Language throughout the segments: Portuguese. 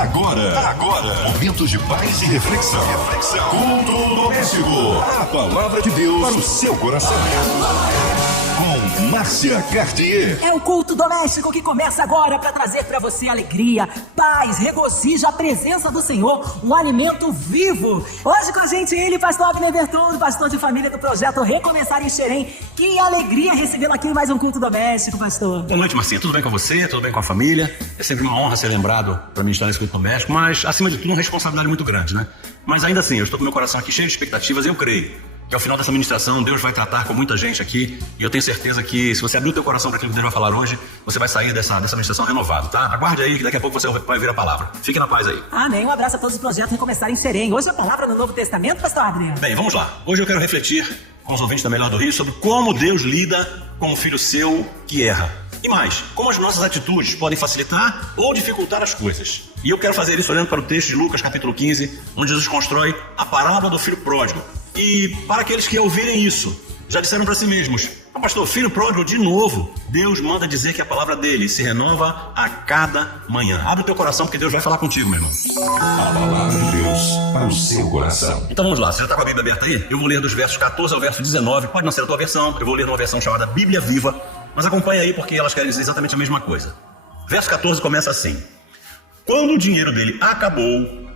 Agora, momentos de paz e reflexão. Culto doméstico. A palavra de Deus para o seu coração. Com Márcia Cartier. É o culto doméstico que começa agora para trazer para você alegria, paz, regozijo, a presença do Senhor, um alimento vivo. Hoje com a gente ele, pastor Abner Bertoldo, pastor de família do projeto Recomeçar em Xerém. Que alegria recebê-lo aqui em mais um culto doméstico, pastor. Boa noite, Marcinha. Tudo bem com você? Tudo bem com a família? É sempre uma honra ser lembrado para mim estar nesse culto doméstico, mas acima de tudo uma responsabilidade muito grande, né? Mas ainda assim, eu estou com meu coração aqui cheio de expectativas e eu creio que ao final dessa ministração Deus vai tratar com muita gente aqui, e eu tenho certeza que se você abrir o teu coração para aquilo que Deus vai falar hoje, você vai sair dessa ministração renovado, tá? Aguarde aí que daqui a pouco você vai ver a palavra. Fique na paz aí. Amém. Um abraço a todos os projetos Recomeçar em Xerém. Hoje a palavra no Novo Testamento, pastor Adriano. Bem, vamos lá. Hoje eu quero refletir com os ouvintes da Melhor do Rio sobre como Deus lida com um filho seu que erra. E mais, como as nossas atitudes podem facilitar ou dificultar as coisas. E eu quero fazer isso olhando para o texto de Lucas, capítulo 15, onde Jesus constrói a parábola do filho pródigo. E para aqueles que ouvirem isso, já disseram para si mesmos: pastor, filho pródigo de novo. Deus manda dizer que a palavra dele se renova a cada manhã. Abre o teu coração porque Deus vai falar contigo, meu irmão. A palavra de Deus para o seu coração. Então vamos lá, você já está com a Bíblia aberta aí? Eu vou ler dos versos 14 ao verso 19, pode não ser a tua versão, eu vou ler numa versão chamada Bíblia Viva, mas acompanha aí porque elas querem dizer exatamente a mesma coisa. Verso 14 começa assim: quando o dinheiro dele acabou,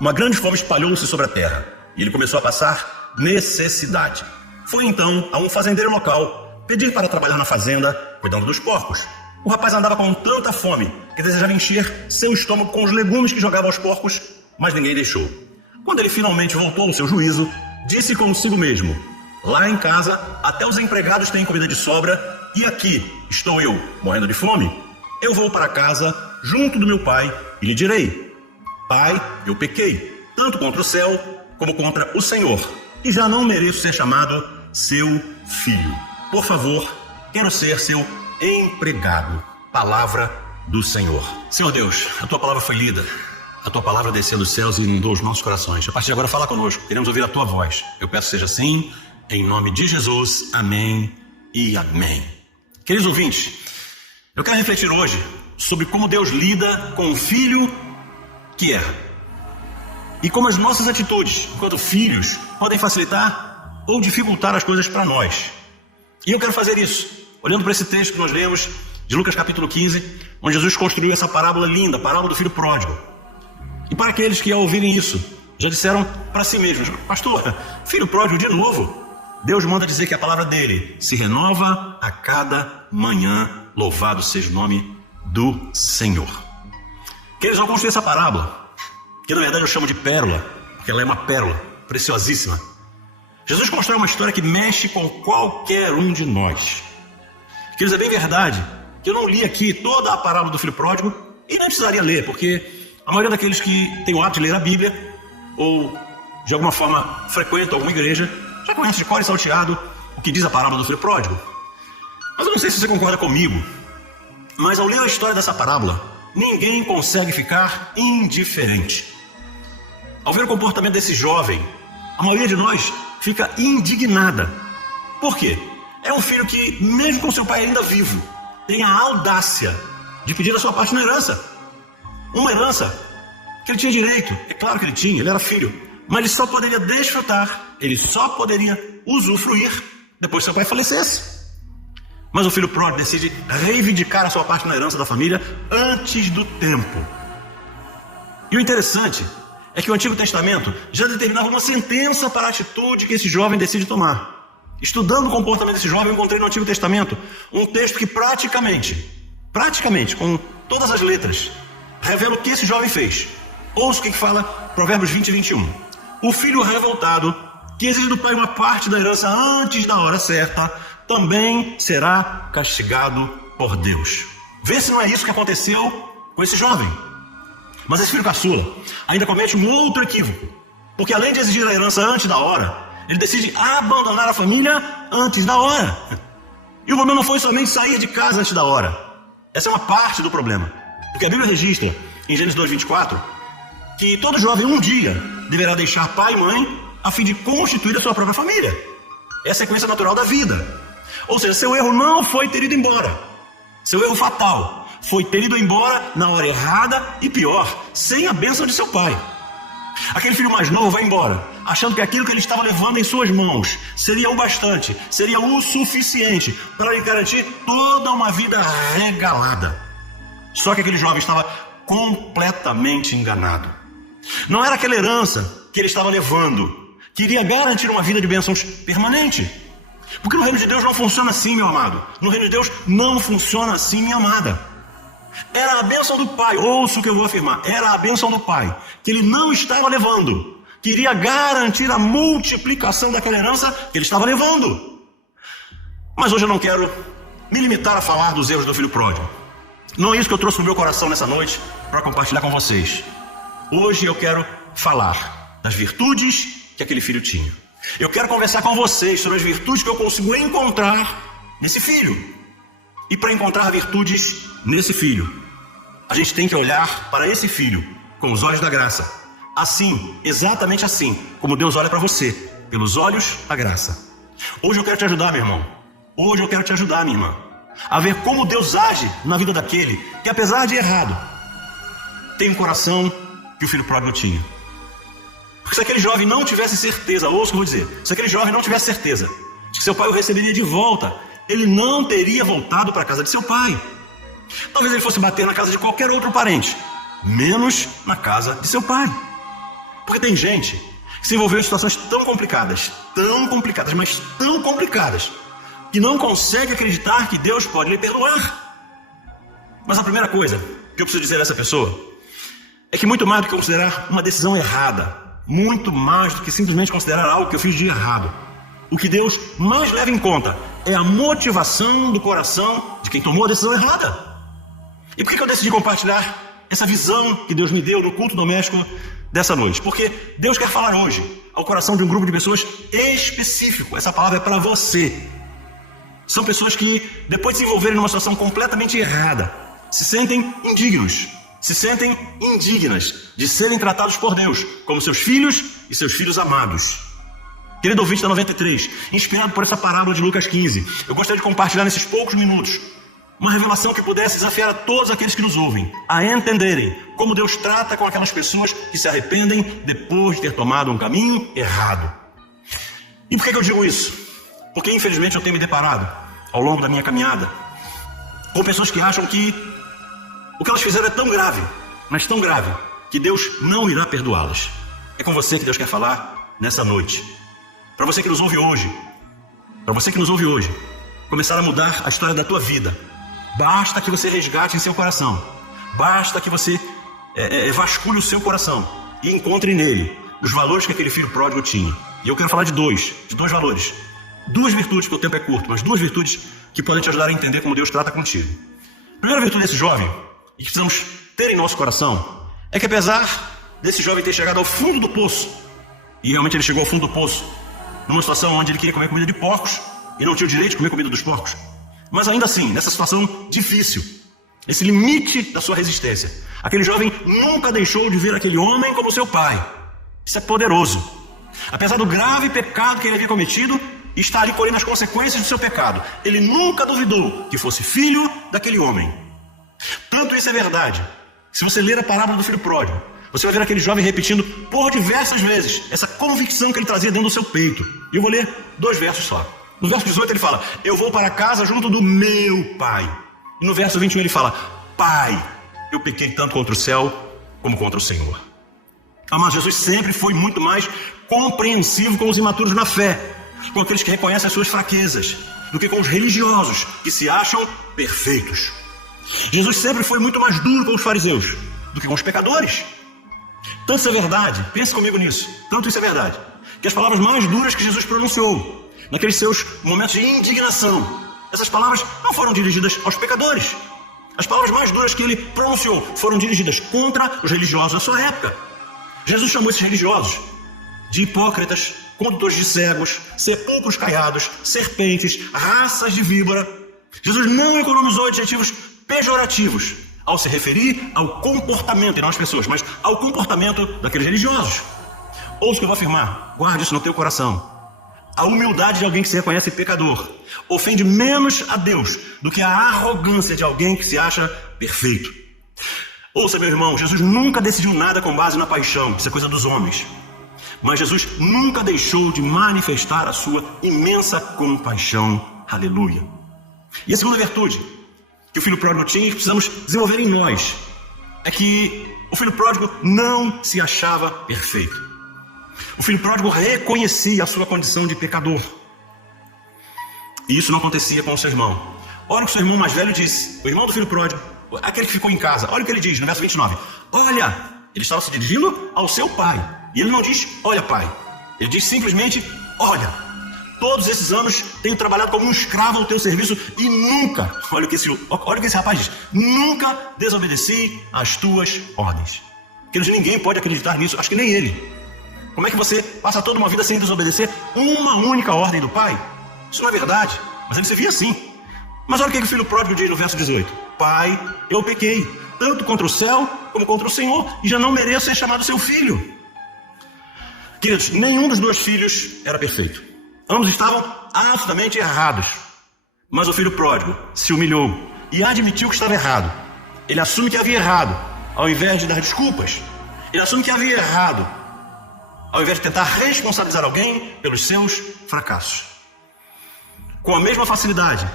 uma grande fome espalhou-se sobre a terra, e ele começou a passar necessidade. Foi então a um fazendeiro local pedir para trabalhar na fazenda, cuidando dos porcos. O rapaz andava com tanta fome que desejava encher seu estômago com os legumes que jogava aos porcos, mas ninguém deixou. Quando ele finalmente voltou ao seu juízo, disse consigo mesmo: lá em casa até os empregados têm comida de sobra, e aqui estou eu morrendo de fome. Eu vou para casa junto do meu pai e lhe direi: Pai, eu pequei, tanto contra o céu como contra o Senhor, e já não mereço ser chamado seu filho. Por favor, quero ser seu empregado. Palavra do Senhor. Senhor Deus, a tua palavra foi lida, a tua palavra desceu dos céus e inundou os nossos corações. A partir de agora fala conosco, queremos ouvir a tua voz. Eu peço que seja assim, em nome de Jesus. Amém e amém. Queridos ouvintes, eu quero refletir hoje sobre como Deus lida com um filho que erra. E como as nossas atitudes, enquanto filhos, podem facilitar ou dificultar as coisas para nós. E eu quero fazer isso, olhando para esse texto que nós lemos, de Lucas capítulo 15, onde Jesus construiu essa parábola linda, a parábola do filho pródigo. E para aqueles que ao ouvirem isso, já disseram para si mesmos: pastor, filho pródigo de novo? Deus manda dizer que a palavra dele se renova a cada manhã. Louvado seja o nome do Senhor. Que eles vão construir essa parábola, que na verdade eu chamo de pérola, porque ela é uma pérola preciosíssima. Jesus constrói uma história que mexe com qualquer um de nós. Queridos, é bem verdade que eu não li aqui toda a parábola do filho pródigo, e nem precisaria ler, porque a maioria daqueles que tem o hábito de ler a Bíblia, ou de alguma forma frequentam alguma igreja, já conhece de cor e salteado o que diz a parábola do filho pródigo. Mas eu não sei se você concorda comigo, mas ao ler a história dessa parábola, ninguém consegue ficar indiferente. Ao ver o comportamento desse jovem, a maioria de nós fica indignada. Por quê? É um filho que, mesmo com seu pai ainda vivo, tem a audácia de pedir a sua parte na herança. Uma herança que ele tinha direito, é claro que ele tinha, ele era filho, mas ele só poderia desfrutar, ele só poderia usufruir depois que seu pai falecesse. Mas o filho pródigo decide reivindicar a sua parte na herança da família antes do tempo. E o interessante é que o Antigo Testamento já determinava uma sentença para a atitude que esse jovem decide tomar. Estudando o comportamento desse jovem, eu encontrei no Antigo Testamento um texto que praticamente, com todas as letras, revela o que esse jovem fez. Ouça o que fala Provérbios 20 e 21. O filho revoltado, que exige do pai uma parte da herança antes da hora certa, também será castigado por Deus. Vê se não é isso que aconteceu com esse jovem. Mas esse filho caçula ainda comete um outro equívoco, porque além de exigir a herança antes da hora, ele decide abandonar a família antes da hora. E o problema não foi somente sair de casa antes da hora. Essa é uma parte do problema, porque a Bíblia registra em Gênesis 2:24 que todo jovem um dia deverá deixar pai e mãe a fim de constituir a sua própria família. É a sequência natural da vida. Ou seja, seu erro não foi ter ido embora. Seu erro fatal foi ter ido embora na hora errada e pior, sem a bênção de seu pai. Aquele filho mais novo vai embora, achando que aquilo que ele estava levando em suas mãos seria o bastante, seria o suficiente para lhe garantir toda uma vida regalada. Só que aquele jovem estava completamente enganado. Não era aquela herança que ele estava levando que iria garantir uma vida de bênçãos permanente. Porque no reino de Deus não funciona assim, meu amado. No reino de Deus não funciona assim, minha amada. Era a bênção do pai, ouça o que eu vou afirmar, era a bênção do pai, que ele não estava levando, que iria garantir a multiplicação daquela herança que ele estava levando. Mas hoje eu não quero me limitar a falar dos erros do filho pródigo. Não é isso que eu trouxe no meu coração nessa noite para compartilhar com vocês. Hoje eu quero falar das virtudes que aquele filho tinha. Eu quero conversar com vocês sobre as virtudes que eu consigo encontrar nesse filho. E para encontrar virtudes nesse filho, a gente tem que olhar para esse filho com os olhos da graça. Assim, exatamente assim, como Deus olha para você, pelos olhos da graça. Hoje eu quero te ajudar, meu irmão. Hoje eu quero te ajudar, minha irmã, a ver como Deus age na vida daquele que, apesar de errado, tem um coração que o filho pródigo tinha. Porque se aquele jovem não tivesse certeza, ouça o que eu vou dizer, se aquele jovem não tivesse certeza de que seu pai o receberia de volta, ele não teria voltado para a casa de seu pai. Talvez ele fosse bater na casa de qualquer outro parente, menos na casa de seu pai. Porque tem gente que se envolveu em situações tão complicadas, mas tão complicadas, que não consegue acreditar que Deus pode lhe perdoar. Mas a primeira coisa que eu preciso dizer a essa pessoa é que muito mais do que considerar uma decisão errada, muito mais do que simplesmente considerar algo que eu fiz de errado, o que Deus mais leva em conta é a motivação do coração de quem tomou a decisão errada. E por que eu decidi compartilhar essa visão que Deus me deu no culto doméstico dessa noite? Porque Deus quer falar hoje ao coração de um grupo de pessoas específico. Essa palavra é para você. São pessoas que, depois de se envolverem numa situação completamente errada, se sentem indignos, se sentem indignas de serem tratados por Deus como seus filhos e seus filhos amados. Querido ouvinte da 93, inspirado por essa parábola de Lucas 15, eu gostaria de compartilhar nesses poucos minutos uma revelação que pudesse desafiar a todos aqueles que nos ouvem a entenderem como Deus trata com aquelas pessoas que se arrependem depois de ter tomado um caminho errado. E por que eu digo isso? Porque infelizmente eu tenho me deparado ao longo da minha caminhada com pessoas que acham que o que elas fizeram é tão grave, mas tão grave, que Deus não irá perdoá-las. É com você que Deus quer falar nessa noite. Para você que nos ouve hoje, começar a mudar a história da tua vida, basta que você resgate em seu coração, basta que você vasculhe o seu coração e encontre nele os valores que aquele filho pródigo tinha. E eu quero falar de dois valores, duas virtudes, porque o tempo é curto, mas duas virtudes que podem te ajudar a entender como Deus trata contigo. A primeira virtude desse jovem, e que precisamos ter em nosso coração, é que apesar desse jovem ter chegado ao fundo do poço, e realmente ele chegou ao fundo do poço, numa situação onde ele queria comer comida de porcos e não tinha o direito de comer comida dos porcos. Mas ainda assim, nessa situação difícil, esse limite da sua resistência, aquele jovem nunca deixou de ver aquele homem como seu pai. Isso é poderoso. Apesar do grave pecado que ele havia cometido e estar ali colhendo as consequências do seu pecado, ele nunca duvidou que fosse filho daquele homem. Tanto isso é verdade, se você ler a parábola do filho pródigo, você vai ver aquele jovem repetindo por diversas vezes essa convicção que ele trazia dentro do seu peito. E eu vou ler 2 versos só. No verso 18 ele fala: eu vou para casa junto do meu pai. E no verso 21 ele fala: Pai, eu pequei tanto contra o céu como contra o Senhor. Mas Jesus sempre foi muito mais compreensivo com os imaturos na fé, com aqueles que reconhecem as suas fraquezas, do que com os religiosos que se acham perfeitos. Jesus sempre foi muito mais duro com os fariseus do que com os pecadores. Tanto isso é verdade, pense comigo nisso, tanto isso é verdade, que as palavras mais duras que Jesus pronunciou, naqueles seus momentos de indignação, essas palavras não foram dirigidas aos pecadores. As palavras mais duras que ele pronunciou foram dirigidas contra os religiosos da sua época. Jesus chamou esses religiosos de hipócritas, condutores de cegos, sepulcros caiados, serpentes, raças de víbora. Jesus não economizou adjetivos pejorativos ao se referir ao comportamento, e não às pessoas, mas ao comportamento daqueles religiosos. Ouça o que eu vou afirmar, guarde isso no teu coração. A humildade de alguém que se reconhece pecador ofende menos a Deus do que a arrogância de alguém que se acha perfeito. Ouça, meu irmão, Jesus nunca decidiu nada com base na paixão, isso é coisa dos homens. Mas Jesus nunca deixou de manifestar a sua imensa compaixão. Aleluia. E a segunda virtude que o filho pródigo tinha e que precisamos desenvolver em nós é que o filho pródigo não se achava perfeito. O filho pródigo reconhecia a sua condição de pecador. E isso não acontecia com o seu irmão. Olha o que o seu irmão mais velho disse. O irmão do filho pródigo, aquele que ficou em casa. Olha o que ele diz no verso 29. Olha, ele estava se dirigindo ao seu pai. E ele não diz, olha pai. Ele diz simplesmente, olha. Todos esses anos tenho trabalhado como um escravo ao teu serviço e nunca, olha o que esse rapaz diz, nunca desobedeci às tuas ordens. Queridos, ninguém pode acreditar nisso, acho que nem ele. Como é que você passa toda uma vida sem desobedecer uma única ordem do pai? Isso não é verdade, mas ele se via assim. Mas olha o que o filho pródigo diz no verso 18. Pai, eu pequei, tanto contra o céu como contra o Senhor, e já não mereço ser chamado seu filho. Queridos, nenhum dos dois filhos era perfeito. Ambos estavam absolutamente errados. Mas o filho pródigo se humilhou e admitiu que estava errado. Ele assume que havia errado, ao invés de dar desculpas. Ele assume que havia errado, ao invés de tentar responsabilizar alguém pelos seus fracassos. Com a mesma facilidade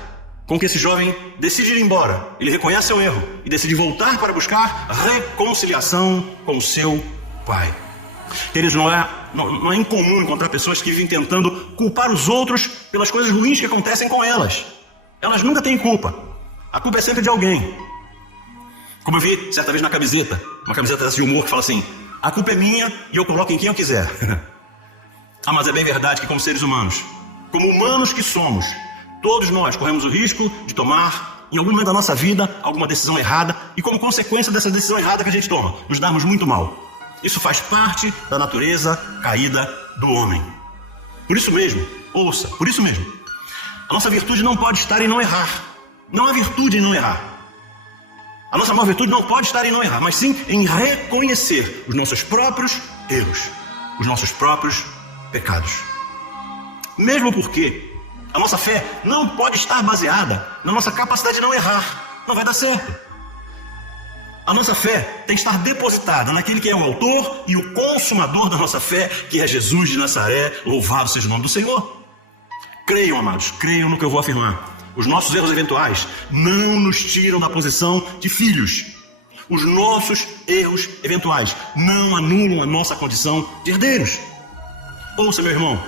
com que esse jovem decide ir embora, ele reconhece seu erro e decide voltar para buscar reconciliação com o seu pai. Queridos, não é incomum encontrar pessoas que vivem tentando culpar os outros pelas coisas ruins que acontecem com elas. Elas nunca têm culpa. A culpa é sempre de alguém. Como eu vi certa vez na camiseta, uma camiseta dessa de humor que fala assim, a culpa é minha e eu coloco em quem eu quiser. Mas é bem verdade que como seres humanos, como humanos que somos, todos nós corremos o risco de tomar, em algum momento da nossa vida, alguma decisão errada e como consequência dessa decisão errada que a gente toma, nos darmos muito mal. Isso faz parte da natureza caída do homem. Por isso mesmo, ouça, por isso mesmo, a nossa virtude não pode estar em não errar. Não há virtude em não errar. A nossa maior virtude não pode estar em não errar, mas sim em reconhecer os nossos próprios erros, os nossos próprios pecados. Mesmo porque a nossa fé não pode estar baseada na nossa capacidade de não errar. Não vai dar certo. A nossa fé tem que estar depositada naquele que é o autor e o consumador da nossa fé, que é Jesus de Nazaré, louvado seja o nome do Senhor. Creiam, amados, creiam no que eu vou afirmar. Os nossos erros eventuais não nos tiram da posição de filhos. Os nossos erros eventuais não anulam a nossa condição de herdeiros. Ouça, meu irmão,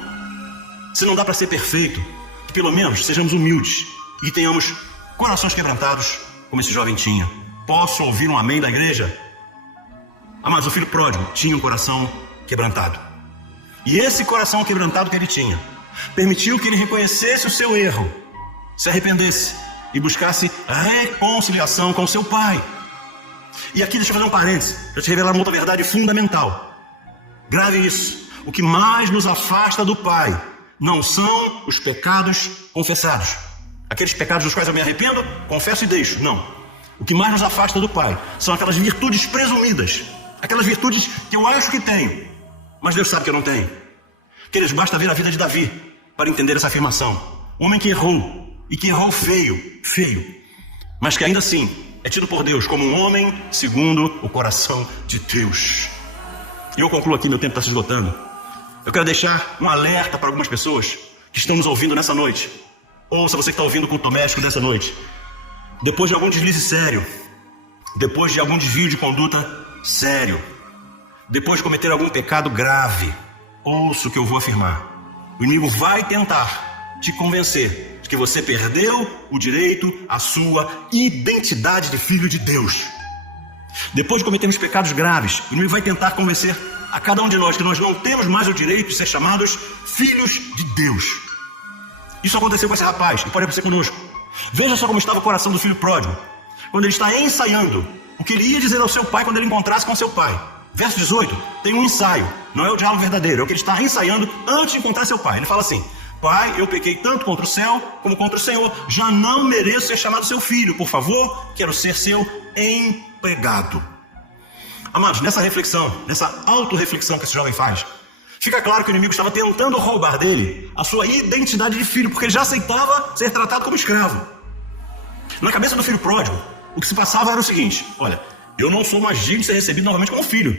se não dá para ser perfeito, que pelo menos sejamos humildes e tenhamos corações quebrantados, como esse jovem tinha. Posso ouvir um amém da igreja? Mas o filho pródigo tinha um coração quebrantado. E esse coração quebrantado que ele tinha permitiu que ele reconhecesse o seu erro, se arrependesse e buscasse reconciliação com seu pai. E aqui deixa eu fazer um parênteses, para te revelar uma outra verdade fundamental. Grave isso. O que mais nos afasta do pai não são os pecados confessados. Aqueles pecados dos quais eu me arrependo, confesso e deixo. Não. O que mais nos afasta do pai são aquelas virtudes presumidas, aquelas virtudes que eu acho que tenho, mas Deus sabe que eu não tenho. Queridos, basta ver a vida de Davi para entender essa afirmação. Um homem que errou, e que errou feio, mas que ainda assim é tido por Deus como um homem segundo o coração de Deus. E eu concluo aqui, meu tempo está se esgotando. Eu quero deixar um alerta para algumas pessoas que estão nos ouvindo nessa noite. Ouça você que está ouvindo o culto doméstico dessa noite. Depois de algum deslize sério, depois de algum desvio de conduta sério, depois de cometer algum pecado grave, ouça o que eu vou afirmar. O inimigo vai tentar te convencer de que você perdeu o direito à sua identidade de filho de Deus. Depois de cometermos pecados graves, o inimigo vai tentar convencer a cada um de nós que nós não temos mais o direito de ser chamados filhos de Deus. Isso aconteceu com esse rapaz e pode acontecer conosco. Veja só como estava o coração do filho pródigo, quando ele está ensaiando o que ele ia dizer ao seu pai quando ele encontrasse com seu pai. Verso 18, tem um ensaio, não é o diálogo verdadeiro, é o que ele está ensaiando antes de encontrar seu pai. Ele fala assim: pai, eu pequei tanto contra o céu como contra o Senhor, já não mereço ser chamado seu filho, por favor, quero ser seu empregado. Amados, nessa reflexão, nessa autorreflexão que esse jovem faz, Fica claro que o inimigo estava tentando roubar dele a sua identidade de filho, porque ele já aceitava ser tratado como escravo. Na cabeça do filho pródigo, o que se passava era o seguinte: olha, eu não sou mais digno de ser recebido novamente como filho,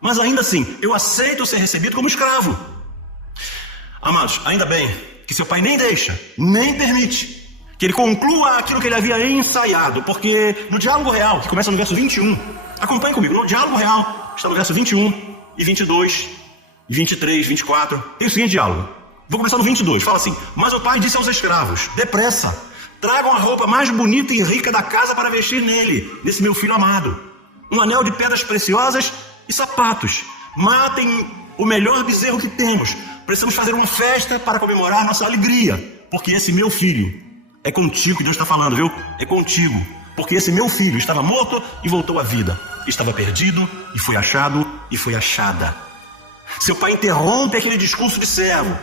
mas ainda assim, eu aceito ser recebido como escravo. Amados, ainda bem que seu pai nem deixa, nem permite que ele conclua aquilo que ele havia ensaiado, porque no diálogo real, que começa no verso 21, acompanhe comigo, no diálogo real, está no verso 21 e 22, e 23, 24, tem o seguinte diálogo. Vou começar no 22, fala assim: mas o pai disse aos escravos: depressa, tragam a roupa mais bonita e rica da casa para vestir nele, nesse meu filho amado, um anel de pedras preciosas e sapatos. Matem o melhor bezerro que temos, precisamos fazer uma festa para comemorar nossa alegria, porque esse meu filho, é contigo que Deus está falando, viu? É contigo. Porque esse meu filho estava morto e voltou à vida. Estava perdido e foi achado e foi achada. Seu pai interrompe aquele discurso de servo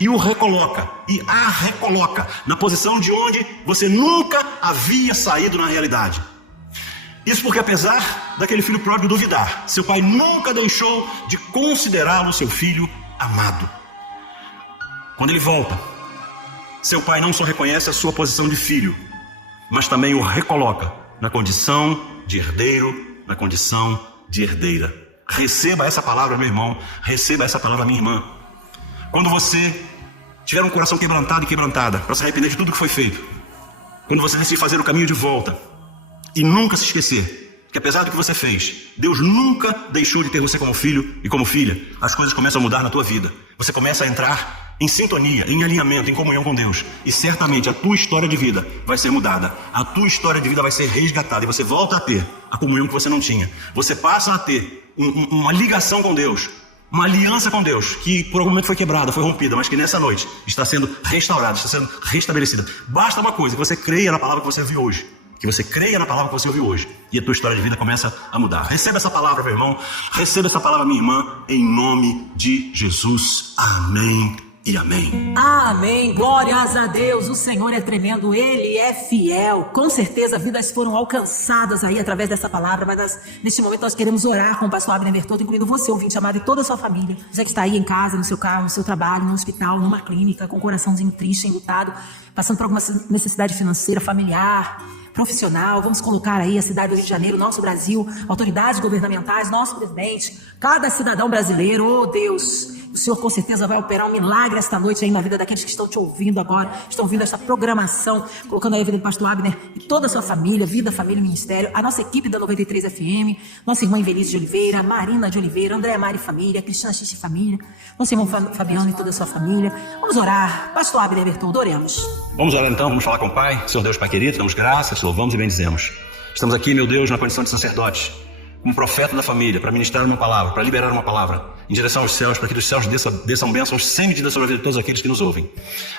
e o recoloca, e a recoloca na posição de onde você nunca havia saído na realidade. Isso porque, apesar daquele filho pródigo duvidar, seu pai nunca deixou de considerá-lo seu filho amado. Quando ele volta, seu pai não só reconhece a sua posição de filho, mas também o recoloca na condição de herdeiro, na condição de herdeira. Receba essa palavra, meu irmão, receba essa palavra, minha irmã. Quando você tiver um coração quebrantado e quebrantada, para se arrepender de tudo que foi feito, quando você decidir fazer o caminho de volta e nunca se esquecer que, apesar do que você fez, Deus nunca deixou de ter você como filho e como filha, as coisas começam a mudar na tua vida. Você começa a entrar em sintonia, em alinhamento, em comunhão com Deus. E certamente a tua história de vida vai ser mudada. A tua história de vida vai ser resgatada. E você volta a ter a comunhão que você não tinha. Você passa a ter uma ligação com Deus, uma aliança com Deus, que por algum momento foi quebrada, foi rompida, mas que nessa noite está sendo restaurada, está sendo restabelecida. Basta uma coisa: que você creia na palavra que você ouviu hoje. Que você creia na palavra que você ouviu hoje, e a tua história de vida começa a mudar. Receba essa palavra, meu irmão. Receba essa palavra, minha irmã, em nome de Jesus. Amém e amém. Amém, glórias a Deus. O Senhor é tremendo, Ele é fiel. Com certeza vidas foram alcançadas aí através dessa palavra, mas neste momento nós queremos orar com o pastor Abner Bertoldo, incluindo você, ouvinte amado, e toda a sua família. Você que está aí em casa, no seu carro, no seu trabalho, no hospital, numa clínica, com o coraçãozinho triste, enlutado, passando por alguma necessidade financeira, familiar, profissional. Vamos colocar aí a cidade do Rio de Janeiro, nosso Brasil, autoridades governamentais, nosso presidente, cada cidadão brasileiro. Oh Deus, o Senhor com certeza vai operar um milagre esta noite aí na vida daqueles que estão te ouvindo agora, estão ouvindo esta programação, colocando aí a vida do pastor Abner e toda a sua família, vida, família e ministério, a nossa equipe da 93 FM, nossa irmã Invelise de Oliveira, Marina de Oliveira, Andréa Mari família, Cristina Xixi família, nosso irmão Fabiano e toda a sua família. Vamos orar. Pastor Abner Bertoldo, oremos. Vamos orar então, vamos falar com o Pai. Senhor Deus, Pai querido, damos graças, louvamos e bendizemos. Estamos aqui, meu Deus, na condição de sacerdotes, como profeta da família, para ministrar uma palavra, para liberar uma palavra em direção aos céus, para que dos céus desçam bênçãos sem medida sobre a vida de todos aqueles que nos ouvem.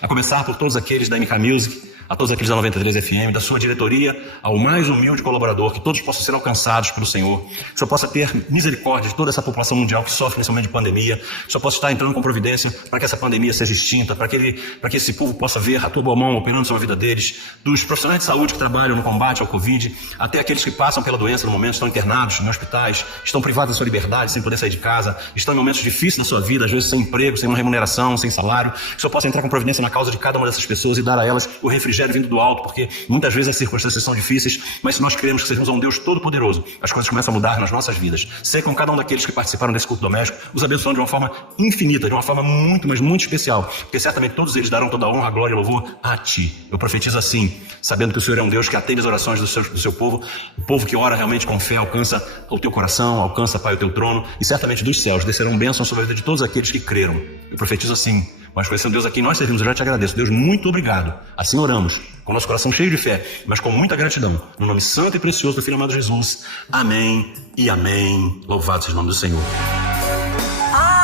A começar por todos aqueles da MK Music, a todos aqueles da 93 FM, da sua diretoria, ao mais humilde colaborador, que todos possam ser alcançados pelo Senhor, que o Senhor possa ter misericórdia de toda essa população mundial que sofre nesse momento de pandemia, que o Senhor possa estar entrando com providência para que essa pandemia seja extinta, para que esse povo possa ver a tua boa mão operando sobre a vida deles, dos profissionais de saúde que trabalham no combate ao Covid, até aqueles que passam pela doença no momento, estão internados em hospitais, estão privados da sua liberdade, sem poder sair de casa, estão em momentos difíceis da sua vida, às vezes sem emprego, sem uma remuneração, sem salário, que o Senhor possa entrar com providência na causa de cada uma dessas pessoas e dar a elas o refrigério vindo do alto, porque muitas vezes as circunstâncias são difíceis, mas se nós queremos que sejamos um Deus todo-poderoso, as coisas começam a mudar nas nossas vidas. Sei com cada um daqueles que participaram desse culto doméstico, os abençoando de uma forma infinita, de uma forma muito, mas muito especial, porque certamente todos eles darão toda a honra, a glória e louvor a Ti. Eu profetizo assim, sabendo que o Senhor é um Deus que atende as orações do seu povo, o povo que ora realmente com fé alcança o Teu coração, alcança, Pai, o Teu trono, e certamente dos céus descerão bênçãos sobre a vida de todos aqueles que creram. Eu profetizo assim, mas conhecendo Deus a quem nós servimos, eu já te agradeço. Deus, muito obrigado. Assim oramos, com o nosso coração cheio de fé, mas com muita gratidão. No nome santo e precioso do Filho amado Jesus. Amém e amém. Louvado seja o nome do Senhor.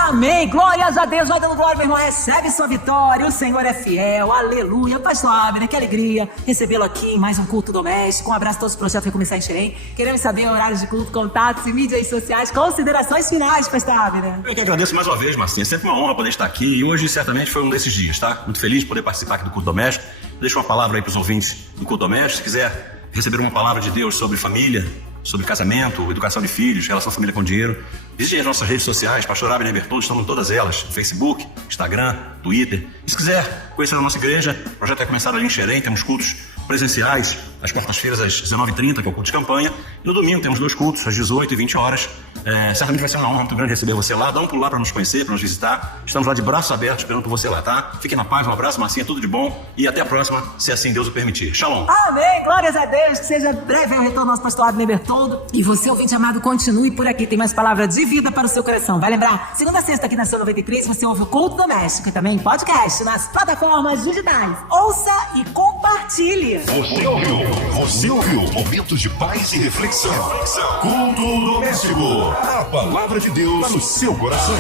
Amém, glórias a Deus, vai dando glória, meu irmão, recebe sua vitória, o Senhor é fiel, aleluia. Pastor Abner, que alegria recebê-lo aqui em mais um culto doméstico. Um abraço a todos os projetos Recomeçar em Xerém. Queremos saber horários de culto, contatos e mídias sociais, considerações finais, Pastor Abner. Eu que agradeço mais uma vez, Marcinha, sempre uma honra poder estar aqui, e hoje certamente foi um desses dias, tá? Muito feliz de poder participar aqui do culto doméstico. Deixa uma palavra aí para os ouvintes do culto doméstico, se quiser receber uma palavra de Deus sobre família, sobre casamento, educação de filhos, relação família com dinheiro. Visite as nossas redes sociais, Pastor Abner Bertoldo, estamos em todas elas, Facebook, Instagram, Twitter. E se quiser conhecer a nossa igreja, o projeto vai começar ali em Xerém, temos cultos presenciais, às quartas-feiras às 19h30, que é o culto de campanha. E no domingo temos 2 cultos, às 18 e 20 horas. Certamente vai ser uma honra muito grande receber você lá. Dá um pulo lá para nos conhecer, para nos visitar. Estamos lá de braços abertos esperando por você lá, tá? Fique na paz, um abraço, Marcinha, tudo de bom. E até a próxima, se assim Deus o permitir. Shalom! Amém, glórias a Deus, que seja breve o retorno do nosso pastor Abner Bertoldo. E você, ouvinte amado, continue por aqui, tem mais palavra de vida para o seu coração. Vai lembrar, segunda a sexta aqui na Seu 93, você ouve o Culto Doméstico e também podcast nas plataformas digitais. Ouça e compartilhe. Você ouviu momentos de paz e reflexão. Culto doméstico. A palavra de Deus para o seu coração.